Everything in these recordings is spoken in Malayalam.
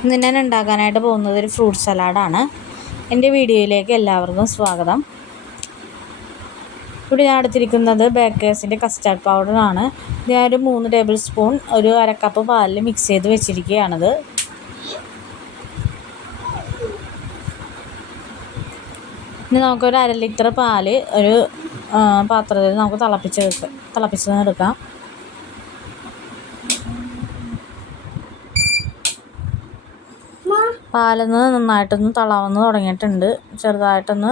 ഇന്ന് ഞാൻ ഉണ്ടാക്കാനായിട്ട് പോകുന്നത് ഒരു ഫ്രൂട്ട് സലാഡാണ്. എൻ്റെ വീഡിയോയിലേക്ക് എല്ലാവർക്കും സ്വാഗതം. ഇവിടെ ഞാൻ എടുത്തിരിക്കുന്നത് ബേക്കേഴ്സിൻ്റെ കസ്റ്റാർഡ് പൗഡറാണ്. ഞാൻ ഒരു 3 ടേബിൾ സ്പൂൺ ഒരു 1/2 കപ്പ് പാലിൽ മിക്സ് ചെയ്ത് വെച്ചിരിക്കുകയാണത്. ഇനി നമുക്കൊരു 1/2 ലിറ്റർ പാല് ഒരു പാത്രത്തിൽ നമുക്ക് തിളപ്പിച്ചെടുക്കാം. പാലൊന്ന് നന്നായിട്ടൊന്ന് തിളവന്ന് തുടങ്ങിയിട്ടുണ്ട്, ചെറുതായിട്ടൊന്ന്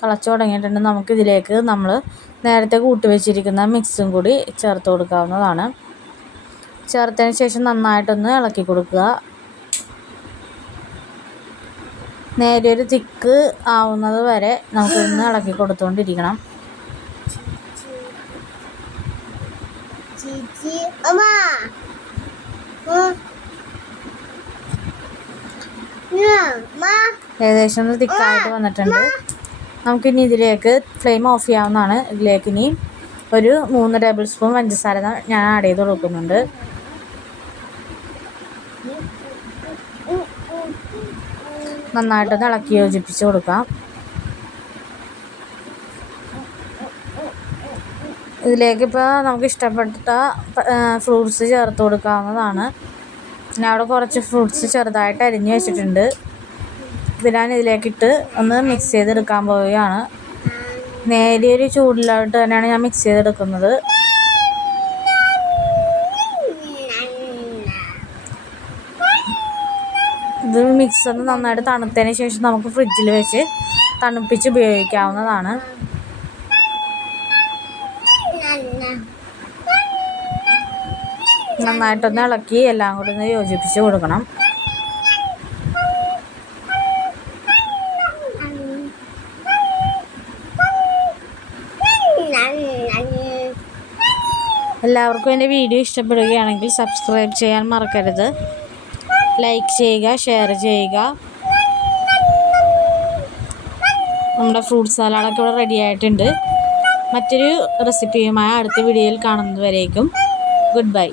തിളച്ച് തുടങ്ങിയിട്ടുണ്ട്. നമുക്കിതിലേക്ക് നമ്മൾ നേരത്തെ കൂട്ടി വെച്ചിരിക്കുന്ന മിക്സും കൂടി ചേർത്ത് കൊടുക്കാവുന്നതാണ്. ചേർത്തതിന് ശേഷം നന്നായിട്ടൊന്ന് ഇളക്കി കൊടുക്കുക. നേരിയൊരു തിക്ക് ആവുന്നത് വരെ നമുക്കൊന്ന് ഇളക്കി കൊടുത്തുകൊണ്ടിരിക്കണം. ഏകദേശം ഒന്ന് തിക്കായിട്ട് വന്നിട്ടുണ്ട്. നമുക്കിനി ഇതിലേക്ക് ഫ്ലെയിം ഓഫ് ചെയ്യാവുന്നതാണ്. ഇതിലേക്ക് ഇനി ഒരു 3 ടേബിൾ സ്പൂൺ പഞ്ചസാര ഞാൻ ആഡ് ചെയ്ത് കൊടുക്കുന്നുണ്ട്. നന്നായിട്ടൊന്ന് ഇളക്കി യോജിപ്പിച്ച് കൊടുക്കാം. ഇതിലേക്ക് ഇപ്പോൾ നമുക്ക് ഇഷ്ടപ്പെട്ട ഫ്രൂട്ട്സ് ചേർത്ത് കൊടുക്കാവുന്നതാണ്. ഞാൻ അവിടെ കുറച്ച് ഫ്രൂട്ട്സ് ചെറുതായിട്ട് അരിഞ്ഞ് വെച്ചിട്ടുണ്ട്. ഇത് ഞാൻ ഇതിലേക്കിട്ട് ഒന്ന് മിക്സ് ചെയ്തെടുക്കാൻ പോവുകയാണ്. നേരിയൊരു ചൂടിലോട്ട് തന്നെയാണ് ഞാൻ മിക്സ് ചെയ്തെടുക്കുന്നത്. ഇത് മിക്സ് ഒന്ന് നന്നായിട്ട് തണുത്തതിന് ശേഷം നമുക്ക് ഫ്രിഡ്ജിൽ വെച്ച് തണുപ്പിച്ച് ഉപയോഗിക്കാവുന്നതാണ്. നന്നായിട്ടൊന്ന് ഇളക്കി എല്ലാം കൂടി ഒന്ന് യോജിപ്പിച്ച് കൊടുക്കണം. എല്ലാവർക്കും എൻ്റെ വീഡിയോ ഇഷ്ടപ്പെടുകയാണെങ്കിൽ സബ്സ്ക്രൈബ് ചെയ്യാൻ മറക്കരുത്. ലൈക്ക് ചെയ്യുക, ഷെയർ ചെയ്യുക. നമ്മുടെ ഫ്രൂട്ട് സലാഡൊക്കെ ഇവിടെ റെഡി ആയിട്ടുണ്ട്. മറ്റൊരു റെസിപ്പിയുമായി അടുത്ത വീഡിയോയിൽ കാണുന്നതുവരേക്കും ഗുഡ് ബൈ.